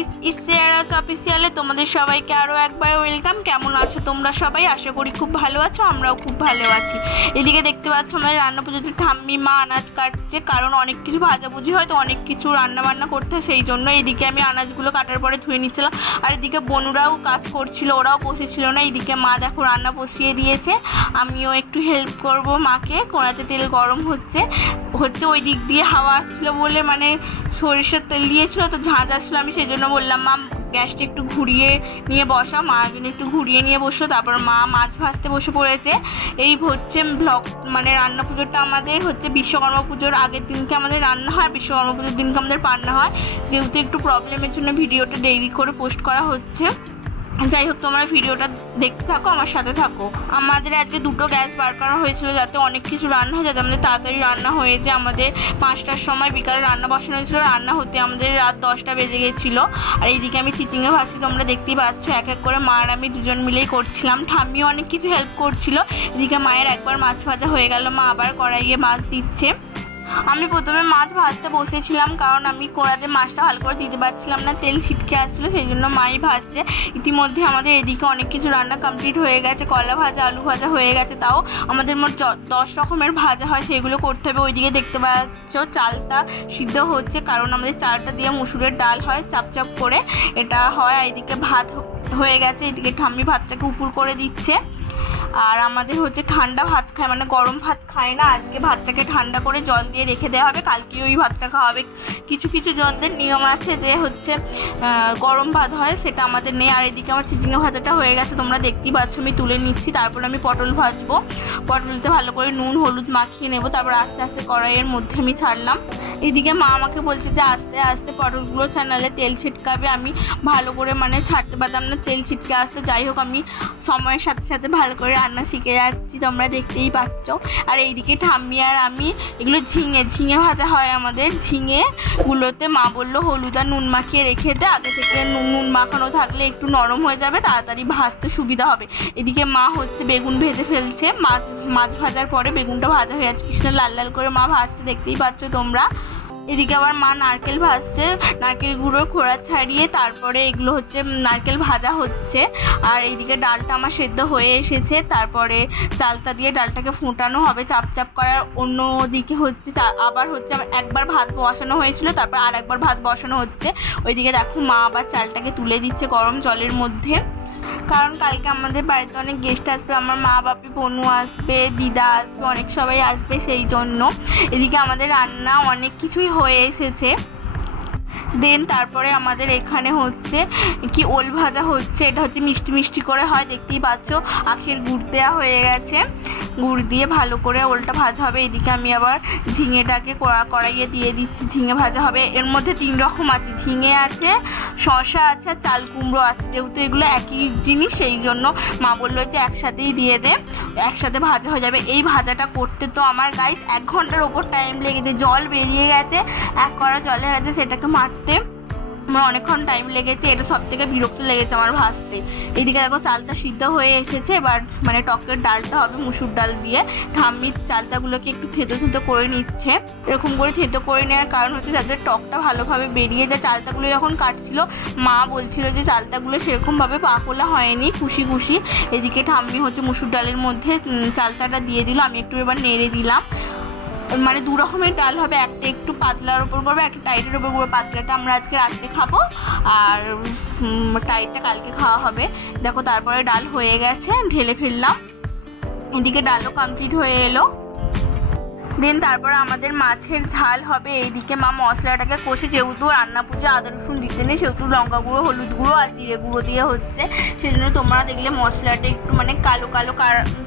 This is শ্রেয়ারাজ অফিসিয়ালে তোমাদের সবাইকে আরও একবার ওয়েলকাম। কেমন আছো তোমরা সবাই? আশা করি খুব ভালো আছো, আমরাও খুব ভালো আছি। এদিকে দেখতে পাচ্ছ আমাদের রান্না পুজোতে ঠাম্মি মা আনাজ কাটছে, কারণ অনেক কিছু ভাজাভুজি হয় তো অনেক কিছু রান্না বান্না করতে হয়, সেই জন্য এদিকে আমি আনাজগুলো কাটার পরে ধুয়ে নিচ্ছিলাম। আর এদিকে বোনরাও কাজ করছিল, ওরাও বসেছিল না। এইদিকে মা দেখো রান্না বসিয়ে দিয়েছে, আমিও একটু হেল্প করব মাকে। কড়াতে তেল গরম হচ্ছে ওই দিক দিয়ে হাওয়া আসছিল বলে, মানে সরিষার তেল দিয়েছিল তো ঝাঁঝ আসছিল, আমি সেই জন্য বললাম মা গ্যাসটা একটু ঘুরিয়ে নিয়ে বসা। মার জন্য একটু ঘুরিয়ে নিয়ে বসলো। তারপর মা মাছ ভাজতে বসে পড়েছে। এই হচ্ছে ব্লগ, মানে রান্না পুজোটা আমাদের হচ্ছে বিশ্বকর্মা পুজোর আগের দিনকে আমাদের রান্না হয়, বিশ্বকর্মা পুজোর দিনকে আমাদের রান্না হয়। যেহেতু একটু প্রবলেমের জন্য ভিডিওটা দেরি করে পোস্ট করা হচ্ছে। যাই হোক, তোমরা ভিডিওটা দেখতে থাকো, আমার সাথে থাকো। আমাদের আজকে দুটো গ্যাস বার করা হয়েছিল যাতে অনেক কিছু রান্না হয়, যাতে আমাদের তাড়াতাড়ি রান্না হয়েছে। আমাদের 5টার সময় বিকালে রান্না বসানো হয়েছিল, রান্না হতে আমাদের রাত 10টা বেজে গেছিলো। আর এইদিকে আমি চিচিংয়ে ভাজছি, তোমরা দেখতেই পাচ্ছ। এক এক করে মা আর আমি দুজন মিলেই করছিলাম, ঠাম্মিও অনেক কিছু হেল্প করছিল। এদিকে মায়ের একবার মাছ ভাজা হয়ে গেল, মা আবার কড়াইয়ে মাছ দিচ্ছে। আমি প্রথমে মাছ ভাজতে বসেছিলাম, কারণ আমি কড়াতে মাছটা ভালো করে দিতে পারছিলাম না, তেল ছিটকে আসছিলো, সেই জন্য মাই ভাজছে। ইতিমধ্যে আমাদের এদিকে অনেক কিছু রান্না কমপ্লিট হয়ে গেছে, কলা ভাজা আলু ভাজা হয়ে গেছে। তাও আমাদের মোট 10 রকমের ভাজা হয়, সেগুলো করতে হবে। ওইদিকে দেখতে পাচ্ছ চালটা সিদ্ধ হচ্ছে, কারণ আমাদের চালটা দিয়ে মুসুরের ডাল হয়, চাপ করে এটা হয়। এদিকে ভাত হয়ে গেছে, এদিকে ঠাম্মি ভাতটাকে উপর করে দিচ্ছে। আর আমাদের হচ্ছে ঠান্ডা ভাত খায়, মানে গরম ভাত খায় না। আজকে ভাতটাকে ঠান্ডা করে জল দিয়ে রেখে দেওয়া হবে, কালকে ওই ভাতটা খাওয়া হবে। কিছু কিছু জনদের নিয়ম আছে যে হচ্ছে গরম ভাত হয়, সেটা আমাদের নেই। আর এদিকে আমার চিচিঙ্গা ভাজাটা হয়ে গেছে, তোমরা দেখতেই পাচ্ছ। আমি তুলে নিচ্ছি, তারপর আমি পটল ভাজবো। পটলতে ভালো করে নুন হলুদ মাখিয়ে নেবো, তারপর আস্তে আস্তে কড়াইয়ের মধ্যে আমি ছাড়লাম। এদিকে মা আমাকে বলছে যে আস্তে আস্তে পটলগুলো ছাড়ালে তেল ছিটকাবে। আমি ভালো করে মানে ছাড়তে পারতাম না, তেল ছিটকে আসতে। যাই হোক, আমি সময়ের সাথে সাথে ভালো করে রান্না শিখে যাচ্ছি, তোমরা দেখতেই পাচ্ছ। আর এইদিকে ঠাম্মি আর আমি এগুলো ঝিঙে ভাজা হয় আমাদের। ঝিঙেগুলোতে মা বললো হলুদ আর নুন মাখিয়ে রেখে দে, আগে থেকে নুন মাখানো থাকলে একটু নরম হয়ে যাবে, তাড়াতাড়ি ভাজতে সুবিধা হবে। এদিকে মা হচ্ছে বেগুন ভেজে ফেলছে, মাছ ভাজার পরে বেগুনটা ভাজা হয়ে যাচ্ছে, কৃষ্ণ লাল লাল করে মা ভাজছে, দেখতেই পাচ্ছ তোমরা। এদিকে আবার মা নারকেল ভাজছে, নারকেল গুঁড়োর খোড়া ছাড়িয়ে তারপরে এগুলো হচ্ছে নারকেল ভাজা হচ্ছে। আর এইদিকে ডালটা আমার সেদ্ধ হয়ে এসেছে, তারপরে চালটা দিয়ে ডালটাকে ফোটানো হবে চাপ করার। অন্যদিকে হচ্ছে আবার হচ্ছে একবার ভাত বসানো হয়েছিল, তারপর আর একবার ভাত বসানো হচ্ছে। ওইদিকে দেখো মা আবার চালটাকে তুলে দিচ্ছে গরম জলের মধ্যে, কারণ কালকে আমাদের বাড়িতে অনেক গেস্ট আসবে। আমার মা বাপি বোনু আসবে, দিদা আসবে, অনেক সবাই আসবে, সেই জন্য। এদিকে আমাদের রান্না অনেক কিছুই হয়ে এসেছে। দেন তারপরে আমাদের এখানে হচ্ছে কি ওল ভাজা হচ্ছে, এটা হচ্ছে মিষ্টি মিষ্টি করে হয়, দেখতেই পাচ্ছ। আখের গুড় দেওয়া হয়ে গেছে, গুড় দিয়ে ভালো করে ওলটা ভাজা হবে। এদিকে আমি আবার ঝিঙেটাকে কড়াইয়ে দিয়ে দিচ্ছি, ঝিঙে ভাজা হবে। এর মধ্যে 3 রকম আছে, ঝিঙে আছে, শসা আছে, আর চাল কুমড়ো আছে। যেহেতু এগুলো একই জিনিস, সেই জন্য মা বললো যে একসাথেই দিয়ে দে, একসাথে ভাজা হয়ে যাবে। এই ভাজাটা করতে তো আমার গাইস 1 ঘন্টার ওপর টাইম লেগেছে। জল বেরিয়ে গেছে, এক কড়া জলে গেছে, সেটাকে মারতে আমার অনেকক্ষণ টাইম লেগেছে। এটা সব থেকে বিরক্ত লেগেছে আমার ভাজতে। এইদিকে দেখো চালটা সিদ্ধ হয়ে এসেছে, এবার মানে টকের ডালটা হবে মুসুর ডাল দিয়ে। ঠাম্মি চালটাগুলোকে একটু থেতো করে নিচ্ছে। এরকম করে থেতো করে নেওয়ার কারণ হচ্ছে যাতে টকটা ভালোভাবে বেরিয়ে যায়। চালটাগুলো যখন কাটছিল মা বলছিল যে চালটাগুলো সেরকমভাবে পাকোলা হয়নি, কুশি। এদিকে ঠাম্মি হচ্ছে মুসুর ডালের মধ্যে চালটাটা দিয়ে দিল, আমি একটু এবার নেড়ে দিলাম। মানে 2 রকমের ডাল হবে, একটা একটু পাতলার ওপর করবো, একটা টাইটের ওপর করবো। পাতলাটা আমরা আজকে রাত্রে খাবো, আর টাইটটা কালকে খাওয়া হবে। দেখো তারপরে ডাল হয়ে গেছে, ঢেলে ফেললাম। এদিকে ডালও কমপ্লিট হয়ে এলো। দেন তারপরে আমাদের মাছের ঝাল হবে। এইদিকে মা মশলাটাকে কষে, যেহেতু রান্না পুজো আদা রসুন দিতে নেই, সেহেতু লঙ্কা গুঁড়ো হলুদ গুঁড়ো আর জিরে গুঁড়ো দিয়ে হচ্ছে। সেই জন্য তোমরা দেখলে মশলাটা একটু মানে কালো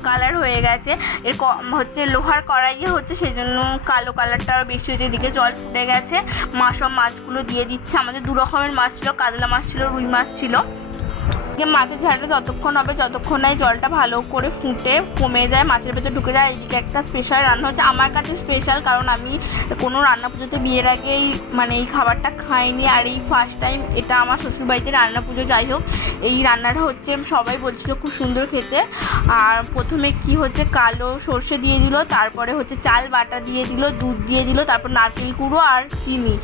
কালার হয়ে গেছে। এর হচ্ছে লোহার কড়াইয়ে হচ্ছে, সেই জন্য কালো কালারটা আরও বেশি হয়েছে। এদিকে জল ফুটে গেছে, মা সব মাছগুলো দিয়ে দিচ্ছে। আমাদের 2 রকমের মাছ ছিল, কাতলা মাছ ছিল, রুই মাছ ছিল। মাছের ঝালটা ততক্ষণ হবে যতক্ষণ না জলটা ভালো করে ফুটে কমে যায়, মাছের ভেতর ঢুকে যায়। এদিকে একটা স্পেশাল রান্না হচ্ছে, আমার কাছে স্পেশাল, কারণ আমি কোনো রান্না পুজোতে বিয়ের আগেই মানে এই খাবারটা খাইনি, আর এই ফার্স্ট টাইম এটা আমার শ্বশুরবাড়িতে রান্না পুজো। যাই হোক, এই রান্নাটা হচ্ছে সবাই বলছিল খুব সুন্দর খেতে। আর প্রথমে কি হচ্ছে কালো সর্ষে দিয়ে দিল, তারপরে হচ্ছে চাল বাটা দিয়ে দিল, দুধ দিয়ে দিল, তারপর নারকেল কুড়ো আর চিনি,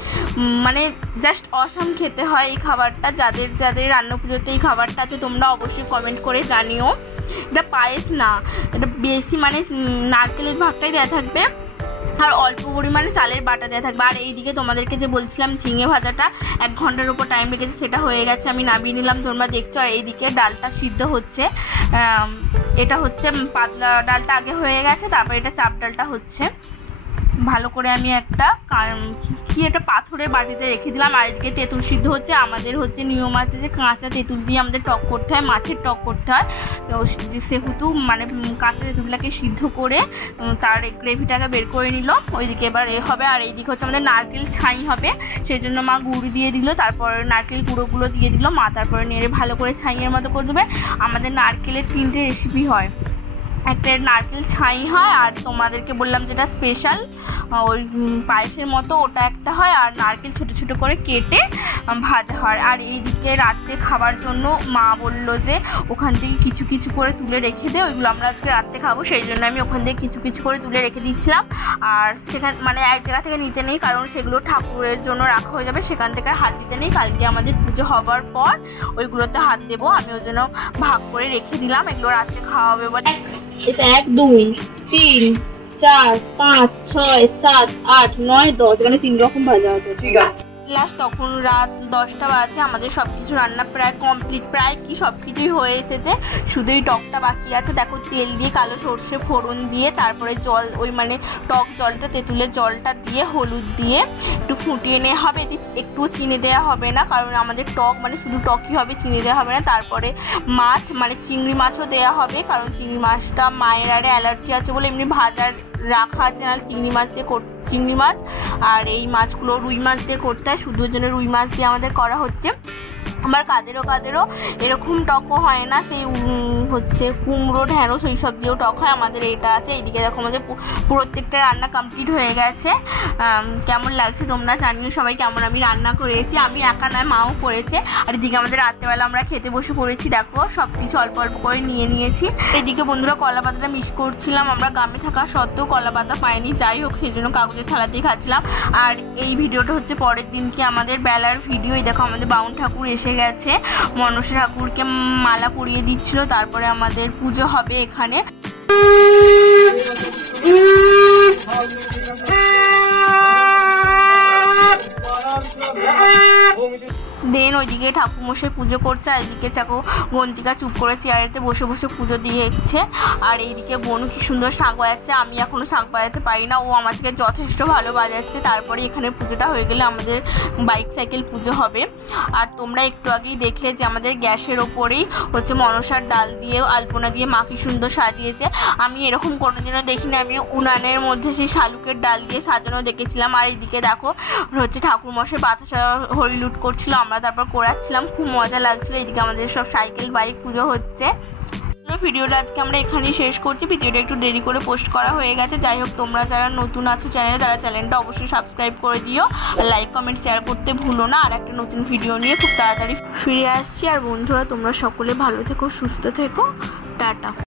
মানে জাস্ট অসাম খেতে হয় এই খাবারটা। যাদের যাদের রান্না পুজোতে এই খাবারটা আছে তোমরা অবশ্যই কমেন্ট করে জানিও। এটা পায়েস না, এটা বেশি মানে নারকেলের ভাগটাই দেওয়া থাকবে আর অল্প পরিমাণে চালের বাটা দেওয়া থাকবে। আর এইদিকে তোমাদেরকে যে বলছিলাম ঝিঙে ভাজাটা 1 ঘন্টার উপর টাইম লেগেছে, সেটা হয়ে গেছে, আমি নামিয়ে নিলাম, তোমরা দেখছো। আর এইদিকে ডালটা সিদ্ধ হচ্ছে, এটা হচ্ছে পাতলা ডালটা আগে হয়ে গেছে, তারপর এটা চাপ ডালটা হচ্ছে। ভালো করে আমি একটা পাথরের বাটিতে রেখে দিলাম। আর এদিকে তেঁতুল সিদ্ধ হচ্ছে। আমাদের হচ্ছে নিয়ম আছে যে কাঁচা তেঁতুল দিয়ে আমাদের টক করতে হয়, মাছের টক করতে হয়, তো সেহেতু মানে কাঁচা তেঁতুলটাকে সিদ্ধ করে তার গ্রেভিটাকে বের করে নিল। ওইদিকে এবার হবে। আর এইদিকে হচ্ছে আমাদের নারকেল ছাই হবে, সেই জন্য মা গুড় দিয়ে দিল, তারপর নারকেল গুঁড়োগুলো দিয়ে দিল মা, তারপরে নেড়ে ভালো করে ছাইয়ের মতো করে দেবে। আমাদের নারকেলের 3টে রেসিপি হয়, একটা নারকেল ছাই হয়, আর তোমাদেরকে বললাম যেটা স্পেশাল ওই পায়েসের মতো ওটা একটা হয়, আর নারকেল ছোটো ছোটো করে কেটে ভাজা হয়। আর এইদিকে রাত্রে খাবার জন্য মা বললো যে ওখান থেকে কিছু কিছু করে তুলে রেখে দে, ওইগুলো আমরা আজকে রাত্রে খাবো, সেই জন্য আমি ওখান থেকে কিছু কিছু করে তুলে রেখে দিচ্ছিলাম। আর সেখান মানে এক জায়গা থেকে নিতে নেই, কারণ সেগুলো ঠাকুরের জন্য রাখা হয়ে যাবে, সেখান থেকে হাত দিতে নেই। কালকে আমাদের পুজো হবার পর ওইগুলোতে হাত দেবো, আমি ওই জন্য ভাগ করে রেখে দিলাম, এগুলো রাত্রে খাওয়া হবে বলে। এটা 1 2 3 4 5 6 7 8 9 10, এখানে 3 রকম ভাজা আছে, ঠিক আছে। লাস্ট তখন রাত 10টা বাজে, আমাদের সব কিছু রান্না প্রায় কমপ্লিট, প্রায় কি সব কিছুই হয়ে এসেছে, শুধু এই টকটা বাকি আছে। দেখো তেল দিয়ে কালো সর্ষে ফোড়ন দিয়ে, তারপরে জল ওই মানে টক জলটা তেঁতুলের জলটা দিয়ে হলুদ দিয়ে একটু ফুটিয়ে নেওয়া হবে, একটু চিনি দেওয়া হবে না, কারণ আমাদের টক মানে শুধু টকই হবে, চিনি দেওয়া হবে না। তারপরে মাছ মানে চিংড়ি মাছও দেওয়া হবে, কারণ চিংড়ি মাছটা মায়ের আরে অ্যালার্জি আছে বলে এমনি ভাজার রাখা আছে, না চিংড়ি মাছ দিয়ে চিংড়ি মাছ আর এই মাছগুলো রুই মাছ দিয়ে করতে হয়, শুধু জন্য রুই মাছ দিয়ে আমাদের করা হচ্ছে। আবার কাদেরও এরকম টকও হয় না, সেই হচ্ছে কুমড়ো ঢ্যাঁড়স ওই সব দিয়েও টক হয়, আমাদের এটা আছে। এইদিকে দেখো আমাদের প্রত্যেকটা রান্না কমপ্লিট হয়ে গেছে। কেমন লাগছে তোমরা জানিও সবাই কেমন আমি রান্না করেছি, আমি একা নয় মাও করেছে। আর এদিকে আমাদের রাত্রেবেলা আমরা খেতে বসে পড়েছি, দেখো সব কিছু অল্প অল্প করে নিয়ে নিয়েছি। এদিকে বন্ধুরা কলা পাতাটা মিস করছিলাম, আমরা গ্রামে থাকা সত্ত্বেও কলা পাতা পাইনি, যাই হোক সেই জন্য কাগজের থালাতেই খাচ্ছিলাম। আর এই ভিডিওটা হচ্ছে পরের দিনকে আমাদের বেলার ভিডিও। এই দেখো আমাদের বাউন ঠাকুর এসে গেছে, মনসা ঠাকুরকে মালা পরিয়ে দিচ্ছিল, তারপরে আমাদের পুজো হবে এখানে। দেন ওইদিকে ঠাকুরমশাই পুজো করছে, আর এদিকে চাকো গন্তিকা চুপ করে চেয়ারেতে বসে বসে পুজো দিয়েছে। আর এইদিকে বোন কি সুন্দর শাঁখ বাজাচ্ছে, আমি এখনও শাঁখ বাজাতে পারি না, ও আমার থেকে যথেষ্ট ভালো বাজাচ্ছে। তারপরে এখানে পুজোটা হয়ে গেলে আমাদের বাইক সাইকেল পুজো হবে। আর তোমরা একটু আগেই দেখলে যে আমাদের গ্যাসের ওপরেই হচ্ছে মনসার ডাল দিয়ে আলপনা দিয়ে মা কি সুন্দর সাজিয়েছে, আমি এরকম কোনোদিনও দেখিনি, আমি উনানের মধ্যে সেই শালুকের ডাল দিয়ে সাজানো দেখেছিলাম। আর এইদিকে দেখো হচ্ছে ঠাকুরমশাই বাতাসা হরিলুট করছিল, আমরা তারপর করাচ্ছিলাম, খুব মজা লাগছিল। এদিকে আমাদের সব সাইকেল বাইক পুজো হচ্ছে। ভিডিওটা আজকে আমরা এখানেই শেষ করছি, ভিডিওটা একটু দেরি করে পোস্ট করা হয়ে গেছে। যাই হোক তোমরা যারা নতুন আছো চ্যানেলে, তারা চ্যানেলটা অবশ্যই সাবস্ক্রাইব করে দিও, লাইক কমেন্ট শেয়ার করতে ভুলো না। আর একটা নতুন ভিডিও নিয়ে খুব তাড়াতাড়ি ফিরে আসছি। আর বন্ধুরা তোমরা সকলে ভালো থেকো, সুস্থ থেকো, টাটা।